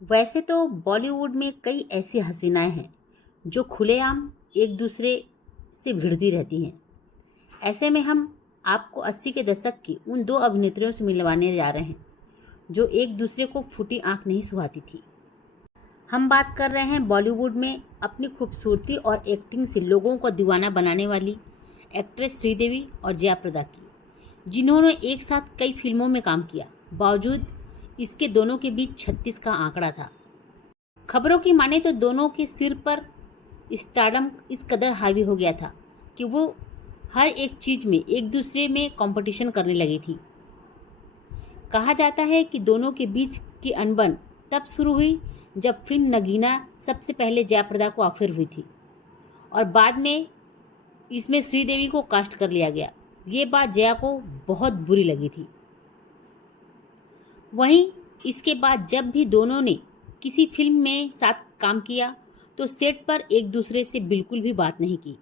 वैसे तो बॉलीवुड में कई ऐसी हसीनाएं हैं जो खुलेआम एक दूसरे से भिड़ती रहती हैं। ऐसे में हम आपको 80 के दशक की उन दो अभिनेत्रियों से मिलवाने जा रहे हैं जो एक दूसरे को फूटी आंख नहीं सुहाती थी। हम बात कर रहे हैं बॉलीवुड में अपनी खूबसूरती और एक्टिंग से लोगों को दीवाना बनाने वाली एक्ट्रेस श्रीदेवी और जया प्रदा की, जिन्होंने एक साथ कई फिल्मों में काम किया। बावजूद इसके दोनों के बीच 36 का आंकड़ा था। खबरों की माने तो दोनों के सिर पर स्टारडम इस कदर हावी हो गया था कि वो हर एक चीज में एक दूसरे में कंपटीशन करने लगी थी। कहा जाता है कि दोनों के बीच की अनबन तब शुरू हुई जब फिल्म नगीना सबसे पहले जया प्रदा को ऑफर हुई थी और बाद में इसमें श्रीदेवी को कास्ट कर लिया गया। ये बात जया को बहुत बुरी लगी थी। वहीं इसके बाद जब भी दोनों ने किसी फिल्म में साथ काम किया तो सेट पर एक दूसरे से बिल्कुल भी बात नहीं की।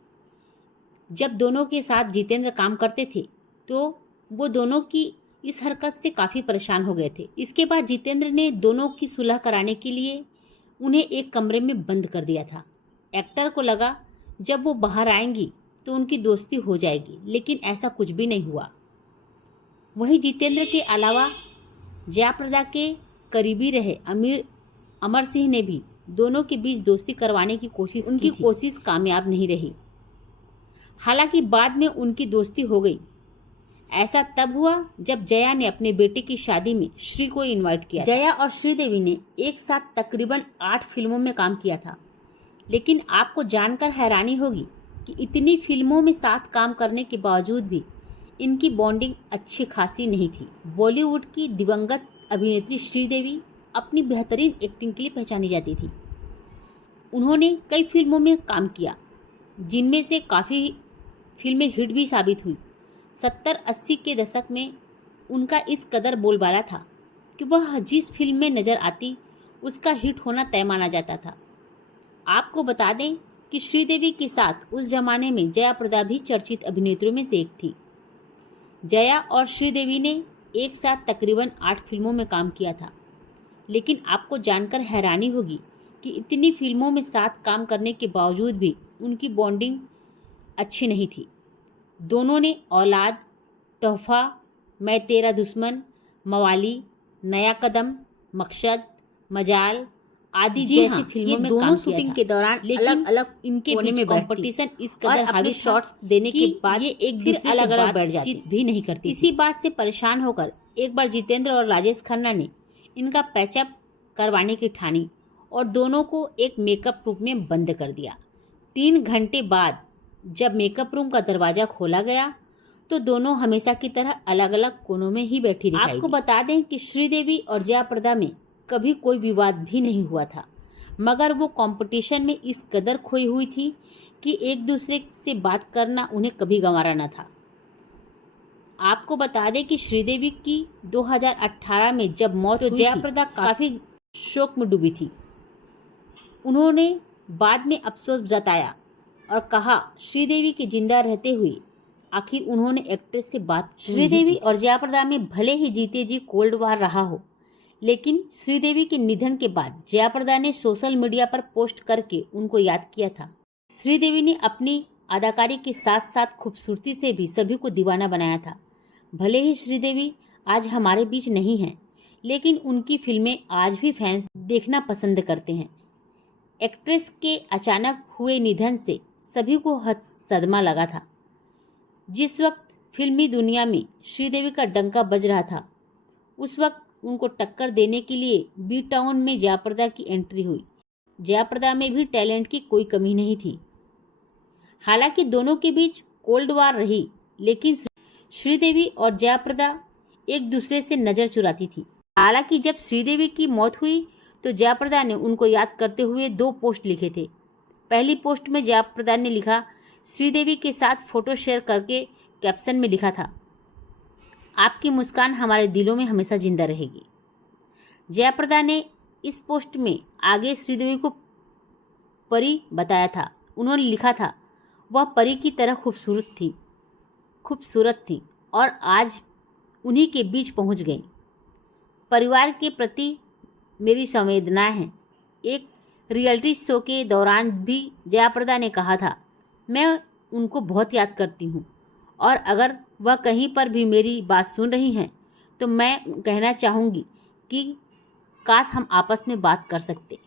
जब दोनों के साथ जितेंद्र काम करते थे तो वो दोनों की इस हरकत से काफ़ी परेशान हो गए थे। इसके बाद जितेंद्र ने दोनों की सुलह कराने के लिए उन्हें एक कमरे में बंद कर दिया था। एक्टर को लगा जब वो बाहर आएंगी तो उनकी दोस्ती हो जाएगी, लेकिन ऐसा कुछ भी नहीं हुआ। वहीं जितेंद्र के अलावा जया प्रदा के करीबी रहे अमर सिंह ने भी दोनों के बीच दोस्ती करवाने की कोशिश की थी। कोशिश कामयाब नहीं रही। हालांकि बाद में उनकी दोस्ती हो गई। ऐसा तब हुआ जब जया ने अपने बेटे की शादी में श्री को इनवाइट किया। जया और श्रीदेवी ने एक साथ तकरीबन 8 फिल्मों में काम किया था, लेकिन आपको जानकर हैरानी होगी कि इतनी फिल्मों में साथ काम करने के बावजूद भी इनकी बॉन्डिंग अच्छी खासी नहीं थी। बॉलीवुड की दिवंगत अभिनेत्री श्रीदेवी अपनी बेहतरीन एक्टिंग के लिए पहचानी जाती थी। उन्होंने कई फिल्मों में काम किया, जिनमें से काफ़ी फिल्में हिट भी साबित हुई। 70-80 के दशक में उनका इस कदर बोलबाला था कि वह जिस फिल्म में नज़र आती उसका हिट होना तय माना जाता था। आपको बता दें कि श्रीदेवी के साथ उस जमाने में जया प्रदा भी चर्चित अभिनेत्रियों में से एक थी। जया और श्रीदेवी ने एक साथ तकरीबन 8 फिल्मों में काम किया था, लेकिन आपको जानकर हैरानी होगी कि इतनी फिल्मों में साथ काम करने के बावजूद भी उनकी बॉन्डिंग अच्छी नहीं थी। दोनों ने औलाद, तोहफा, मैं तेरा दुश्मन, मवाली, नया कदम, मकसद, मजाल आदि जैसी फिल्मों में काम शूटिंग के दौरान अलग अलग इनके बीच कंपटीशन इस कदर हावी शॉट्स देने के बाद ये एक दूसरे अलग अलग बैठ जाती भी नहीं करती। इसी बात से परेशान होकर एक बार जितेंद्र और राजेश खन्ना ने इनका पैचअप करवाने की ठानी और दोनों को एक मेकअप रूम में बंद कर दिया। 3 घंटे बाद जब मेकअप रूम का दरवाज़ा खोला गया तो दोनों हमेशा की तरह अलग अलग कोनों में ही बैठी दिखाई दी। आपको बता दें कि श्रीदेवी और जया प्रदा में कभी कोई विवाद भी नहीं हुआ था, मगर वो कंपटीशन में इस कदर खोई हुई थी कि एक दूसरे से बात करना उन्हें कभी गंवारा न था। आपको बता दें कि श्रीदेवी की 2018 में जब मौत हुई तो जया प्रदा काफ़ी शोक में डूबी थी। उन्होंने बाद में अफसोस जताया और कहा श्रीदेवी के जिंदा रहते हुए आखिर उन्होंने एक्ट्रेस से बात श्रीदेवी और जया प्रदा में भले ही जीते जी कोल्ड वार रहा हो, लेकिन श्रीदेवी के निधन के बाद जया प्रदा ने सोशल मीडिया पर पोस्ट करके उनको याद किया था। श्रीदेवी ने अपनी अदाकारी के साथ साथ खूबसूरती से भी सभी को दीवाना बनाया था। भले ही श्रीदेवी आज हमारे बीच नहीं हैं, लेकिन उनकी फिल्में आज भी फैंस देखना पसंद करते हैं। एक्ट्रेस के अचानक हुए निधन से सभी को सदमा लगा था। जिस वक्त फिल्मी दुनिया में श्रीदेवी का डंका बज रहा था, उस वक्त उनको टक्कर देने के लिए बी टाउन में जया प्रदा की एंट्री हुई। जया प्रदा में भी टैलेंट की कोई कमी नहीं थी। हालांकि दोनों के बीच कोल्ड वार रही, लेकिन श्रीदेवी और जया प्रदा एक दूसरे से नज़र चुराती थी। हालांकि जब श्रीदेवी की मौत हुई तो जया प्रदा ने उनको याद करते हुए 2 पोस्ट लिखे थे। पहली पोस्ट में जया प्रदा ने लिखा, श्रीदेवी के साथ फ़ोटो शेयर करके कैप्शन में लिखा था, आपकी मुस्कान हमारे दिलों में हमेशा जिंदा रहेगी। जया प्रदा ने इस पोस्ट में आगे श्रीदेवी को परी बताया था। उन्होंने लिखा था, वह परी की तरह खूबसूरत थी और आज उन्हीं के बीच पहुंच गई। परिवार के प्रति मेरी संवेदनाएं हैं। एक रियलिटी शो के दौरान भी जयाप्रदा ने कहा था, मैं उनको बहुत याद करती हूँ और अगर वह कहीं पर भी मेरी बात सुन रही हैं तो मैं कहना चाहूँगी कि काश हम आपस में बात कर सकते।